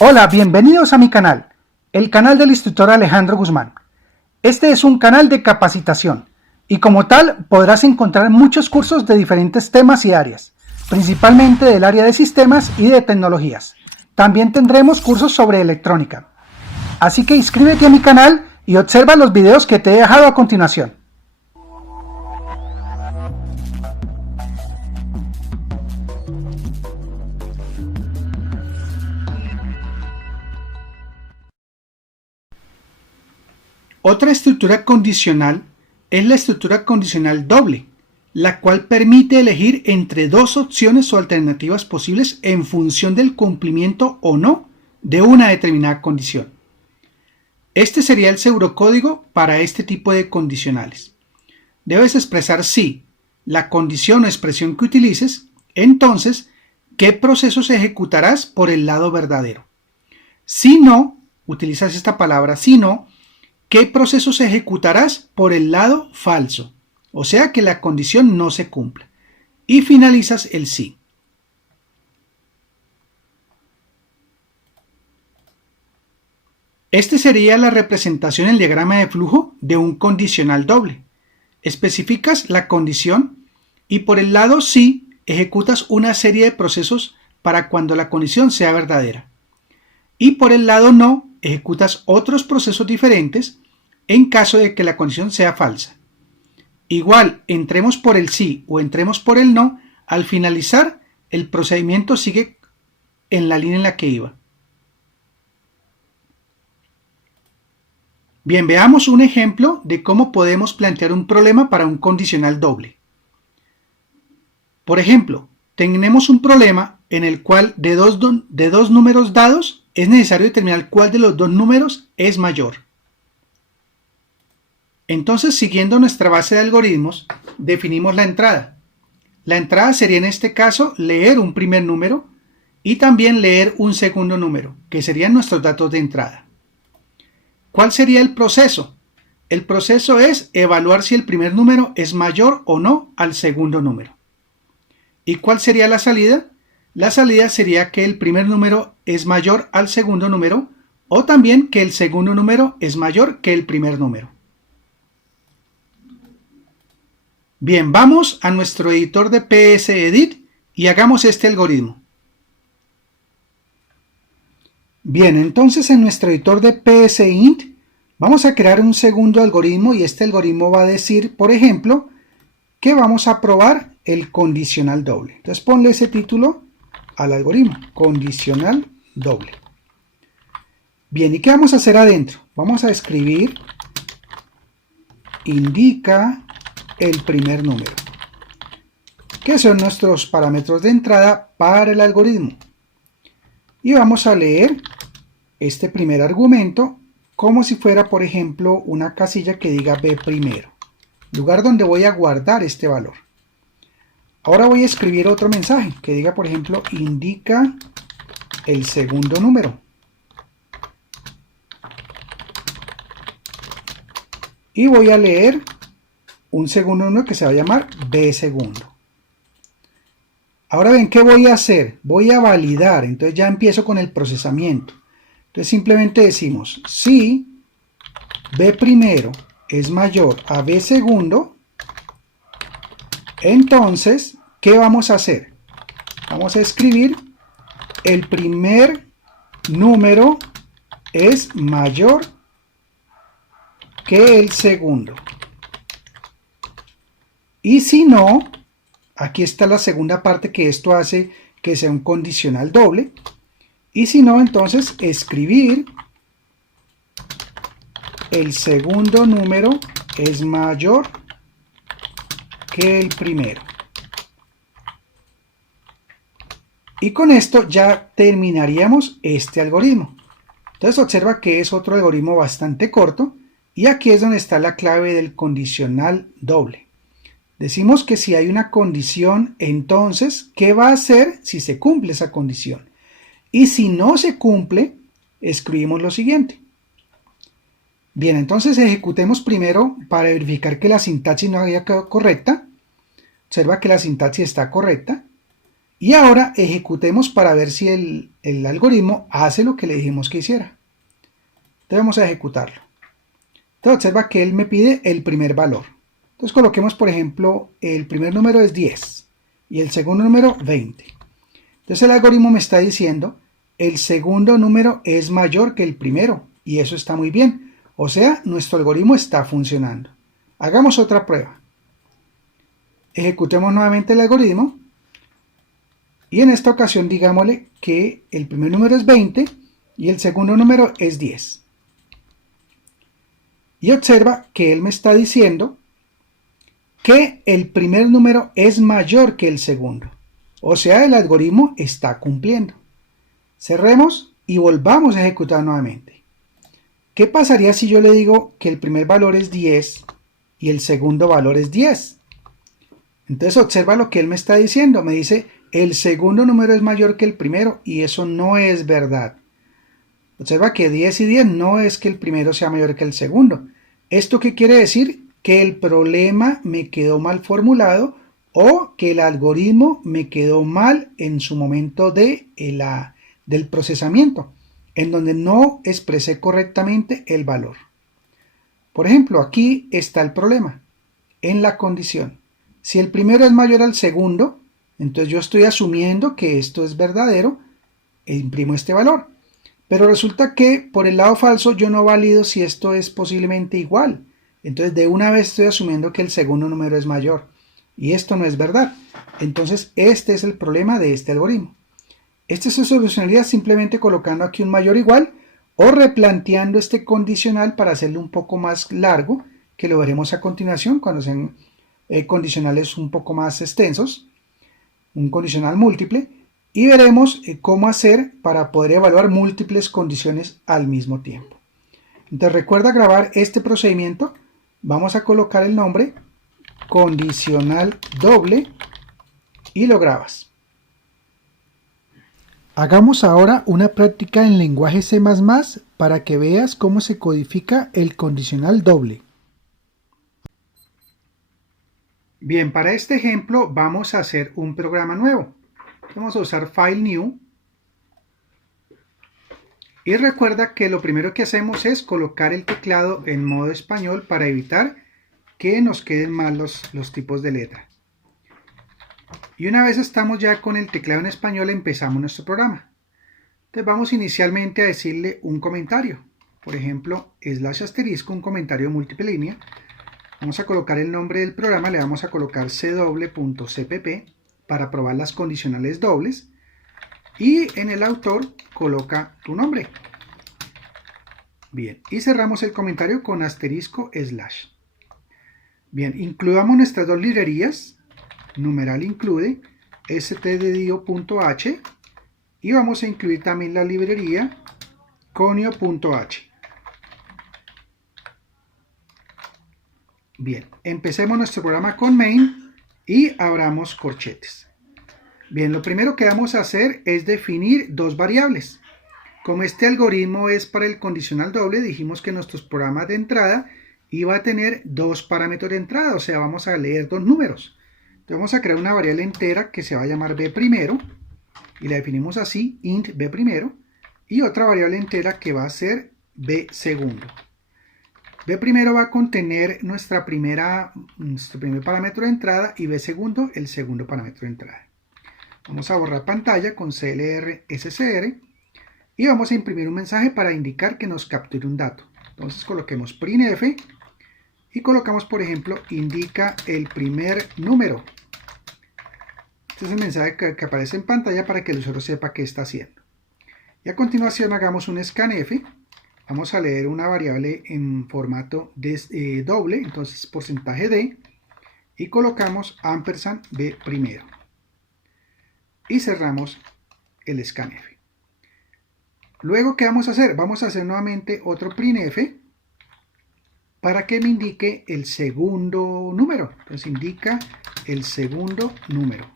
Hola, bienvenidos a mi canal, el canal del instructor Alejandro Guzmán. Este es un canal de capacitación y como tal podrás encontrar muchos cursos de diferentes temas y áreas, principalmente del área de sistemas y de tecnologías. También tendremos cursos sobre electrónica. Así que inscríbete a mi canal y observa los videos que te he dejado a continuación. Otra estructura condicional es la estructura condicional doble, la cual permite elegir entre dos opciones o alternativas posibles en función del cumplimiento o no de una determinada condición. Este sería el pseudocódigo para este tipo de condicionales. Debes expresar si la condición o expresión que utilices, entonces, ¿qué procesos ejecutarás por el lado verdadero? Si no, utilizas esta palabra si no, ¿qué procesos ejecutarás por el lado falso? O sea que la condición no se cumple. Y finalizas el sí. Este sería la representación en diagrama de flujo de un condicional doble. Especificas la condición y por el lado sí ejecutas una serie de procesos para cuando la condición sea verdadera. Y por el lado no ejecutas otros procesos diferentes en caso de que la condición sea falsa. Igual, entremos por el sí o entremos por el no, al finalizar el procedimiento sigue en la línea en la que iba. Bien, veamos un ejemplo de cómo podemos plantear un problema para un condicional doble. Por ejemplo, tenemos un problema en el cual de dos números dados es necesario determinar cuál de los dos números es mayor. Entonces, siguiendo nuestra base de algoritmos, definimos la entrada. La entrada sería en este caso leer un primer número y también leer un segundo número, que serían nuestros datos de entrada. ¿Cuál sería el proceso? El proceso es evaluar si el primer número es mayor o no al segundo número. ¿Y cuál sería la salida? La salida sería que el primer número es mayor al segundo número o también que el segundo número es mayor que el primer número. Bien, vamos a nuestro editor de PSEdit y hagamos este algoritmo. Bien, entonces en nuestro editor de PSInt vamos a crear un segundo algoritmo y este algoritmo va a decir, por ejemplo, que vamos a probar el condicional doble. Entonces ponle ese título al algoritmo, condicional doble. Bien, ¿y qué vamos a hacer adentro? Vamos a escribir indica el primer número, que son nuestros parámetros de entrada para el algoritmo. Y vamos a leer este primer argumento como si fuera, por ejemplo, una casilla que diga B primero, lugar donde voy a guardar este valor. Ahora voy a escribir otro mensaje que diga, por ejemplo, indica el segundo número. Y voy a leer un segundo número que se va a llamar B segundo. Ahora ven, ¿qué voy a hacer? Voy a validar, entonces ya empiezo con el procesamiento. Entonces simplemente decimos, si B primero es mayor a B segundo, entonces, ¿qué vamos a hacer? Vamos a escribir el primer número es mayor que el segundo. Y si no, aquí está la segunda parte que esto hace que sea un condicional doble. Y si no, entonces escribir el segundo número es mayor que el primero. Y con esto ya terminaríamos este algoritmo. Entonces observa que es otro algoritmo bastante corto y aquí es donde está la clave del condicional doble. Decimos que si hay una condición, entonces, ¿qué va a hacer si se cumple esa condición? Y si no se cumple, escribimos lo siguiente. Bien, entonces ejecutemos primero para verificar que la sintaxis no haya quedado correcta. Observa que la sintaxis está correcta. Y ahora ejecutemos para ver si el algoritmo hace lo que le dijimos que hiciera. Entonces vamos a ejecutarlo. Entonces observa que él me pide el primer valor. Entonces coloquemos, por ejemplo, el primer número es 10 y el segundo número 20. Entonces el algoritmo me está diciendo el segundo número es mayor que el primero y eso está muy bien. O sea, nuestro algoritmo está funcionando. Hagamos otra prueba. Ejecutemos nuevamente el algoritmo y en esta ocasión digámosle que el primer número es 20 y el segundo número es 10. Y observa que él me está diciendo que el primer número es mayor que el segundo. O sea, el algoritmo está cumpliendo. Cerremos y volvamos a ejecutar nuevamente. ¿Qué pasaría si yo le digo que el primer valor es 10 y el segundo valor es 10? Entonces observa lo que él me está diciendo. Me dice, el segundo número es mayor que el primero y eso no es verdad. Observa que 10 y 10 no es que el primero sea mayor que el segundo. ¿Esto qué quiere decir? Que el problema me quedó mal formulado o que el algoritmo me quedó mal en su momento del procesamiento, en donde no expresé correctamente el valor. Por ejemplo, aquí está el problema, en la condición. Si el primero es mayor al segundo, entonces yo estoy asumiendo que esto es verdadero e imprimo este valor. Pero resulta que por el lado falso yo no valido si esto es posiblemente igual. Entonces de una vez estoy asumiendo que el segundo número es mayor. Y esto no es verdad. Entonces este es el problema de este algoritmo. Este se solucionaría simplemente colocando aquí un mayor igual o replanteando este condicional para hacerlo un poco más largo, que lo veremos a continuación cuando sean condicionales un poco más extensos, un condicional múltiple, y veremos cómo hacer para poder evaluar múltiples condiciones al mismo tiempo. Entonces recuerda grabar este procedimiento. Vamos a colocar el nombre condicional doble y lo grabas. Hagamos ahora una práctica en lenguaje C++ para que veas cómo se codifica el condicional doble. Bien, para este ejemplo vamos a hacer un programa nuevo. Vamos a usar File New. Y recuerda que lo primero que hacemos es colocar el teclado en modo español para evitar que nos queden mal los tipos de letra. Y una vez estamos ya con el teclado en español, empezamos nuestro programa. Entonces vamos inicialmente a decirle un comentario. Por ejemplo, /*, un comentario de múltiple línea. Vamos a colocar el nombre del programa, le vamos a colocar cdoble.cpp para probar las condicionales dobles. Y en el autor coloca tu nombre. Bien, y cerramos el comentario con */. Bien, incluyamos nuestras dos librerías, numeral include, stdio.h, y vamos a incluir también la librería conio.h. Bien, empecemos nuestro programa con main y abramos corchetes. Bien, lo primero que vamos a hacer es definir dos variables. Como este algoritmo es para el condicional doble, dijimos que nuestros programas de entrada iba a tener dos parámetros de entrada, o sea, vamos a leer dos números. Entonces vamos a crear una variable entera que se va a llamar b primero, y la definimos así, int b primero, y otra variable entera que va a ser b segundo. b primero va a contener nuestro primer parámetro de entrada y b segundo el segundo parámetro de entrada. Vamos a borrar pantalla con CLR SCR y vamos a imprimir un mensaje para indicar que nos capture un dato. Entonces coloquemos printf y colocamos, por ejemplo, indica el primer número. Este es el mensaje que aparece en pantalla para que el usuario sepa qué está haciendo. Y a continuación hagamos un scanf. Vamos a leer una variable en formato doble, entonces porcentaje %d, y colocamos ampersand b primero. Y cerramos el scanf. Luego, ¿qué vamos a hacer? Vamos a hacer nuevamente otro printf para que me indique el segundo número. Entonces indica el segundo número.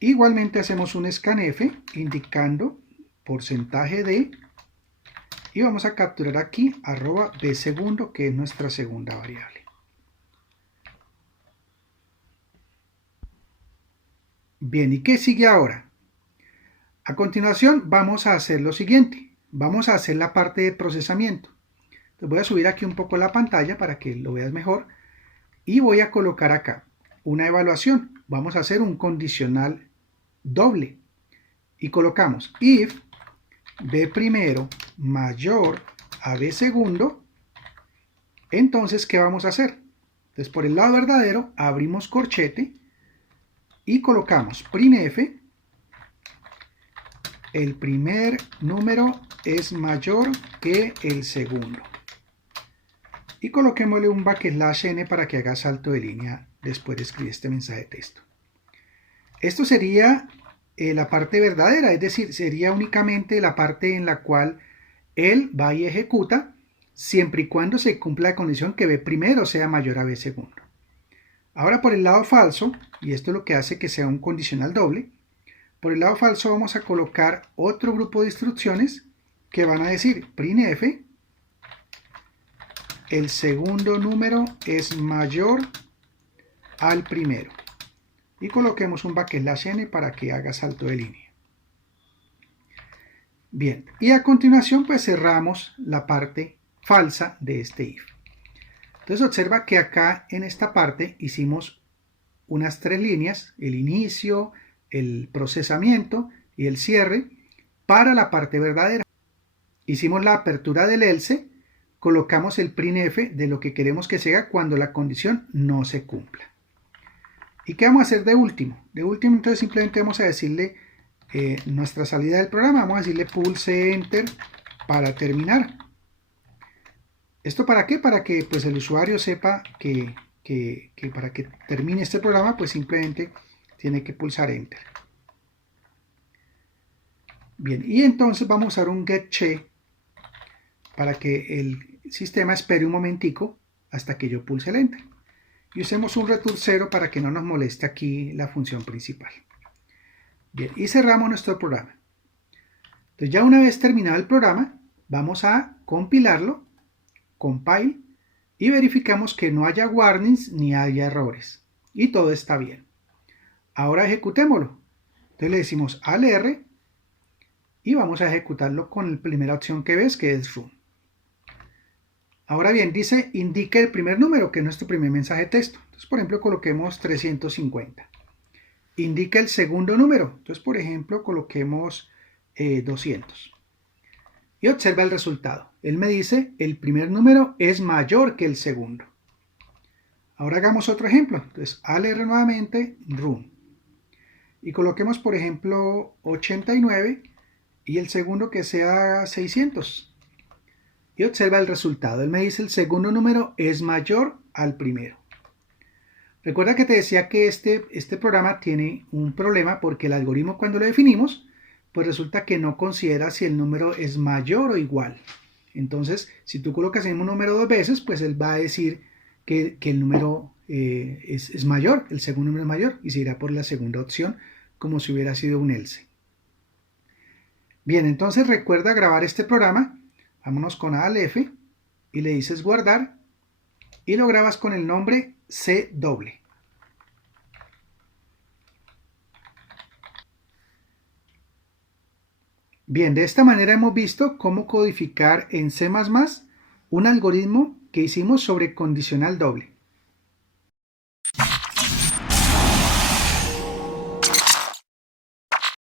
Igualmente hacemos un scanf indicando porcentaje %d y vamos a capturar aquí @b segundo, que es nuestra segunda variable. Bien, ¿y qué sigue ahora? A continuación vamos a hacer lo siguiente. Vamos a hacer la parte de procesamiento. Entonces voy a subir aquí un poco la pantalla para que lo veas mejor. Y voy a colocar acá una evaluación. Vamos a hacer un condicional doble. Y colocamos if b primero mayor a b segundo. Entonces, ¿qué vamos a hacer? Entonces, por el lado verdadero, abrimos corchete y colocamos printf, el primer número es mayor que el segundo. Y coloquémosle un \n para que haga salto de línea después de escribir este mensaje de texto. Esto sería la parte verdadera, es decir, sería únicamente la parte en la cual él va y ejecuta siempre y cuando se cumpla la condición que b primero sea mayor a b segundo. Ahora por el lado falso, y esto es lo que hace que sea un condicional doble, por el lado falso vamos a colocar otro grupo de instrucciones que van a decir printf, el segundo número es mayor al primero. Y coloquemos un \n para que haga salto de línea. Bien, y a continuación pues cerramos la parte falsa de este if. Entonces observa que acá en esta parte hicimos unas 3 líneas, el inicio, el procesamiento y el cierre para la parte verdadera. Hicimos la apertura del else, colocamos el printf de lo que queremos que sea cuando la condición no se cumpla. ¿Y qué vamos a hacer de último? De último entonces simplemente vamos a decirle nuestra salida del programa, vamos a decirle pulse enter para terminar. ¿Esto para qué? Para que pues, el usuario sepa que para que termine este programa pues simplemente tiene que pulsar enter. Bien, y entonces vamos a usar un getChe para que el sistema espere un momentico hasta que yo pulse el enter. Y usemos un return 0 para que no nos moleste aquí la función principal. Bien, y cerramos nuestro programa. Entonces ya una vez terminado el programa, vamos a compilarlo, compile, y verificamos que no haya warnings ni haya errores. Y todo está bien. Ahora ejecutémoslo. Entonces le decimos alr y vamos a ejecutarlo con la primera opción que ves, que es run. Ahora bien, dice indique el primer número, que es nuestro primer mensaje de texto. Entonces, por ejemplo, coloquemos 350. Indica el segundo número. Entonces, por ejemplo, coloquemos 200. Y observa el resultado. Él me dice el primer número es mayor que el segundo. Ahora hagamos otro ejemplo. Entonces, alr nuevamente, run. Y coloquemos, por ejemplo, 89 y el segundo que sea 600. Y observa el resultado. Él me dice el segundo número es mayor al primero. Recuerda que te decía que este programa tiene un problema porque el algoritmo cuando lo definimos, pues resulta que no considera si el número es mayor o igual. Entonces, si tú colocas el mismo número 2 veces, pues él va a decir que el número es mayor, el segundo número es mayor, y se irá por la segunda opción, como si hubiera sido un else. Bien, entonces recuerda grabar este programa. Vámonos con ALF y le dices guardar y lo grabas con el nombre C doble. Bien, de esta manera hemos visto cómo codificar en C++ un algoritmo que hicimos sobre condicional doble.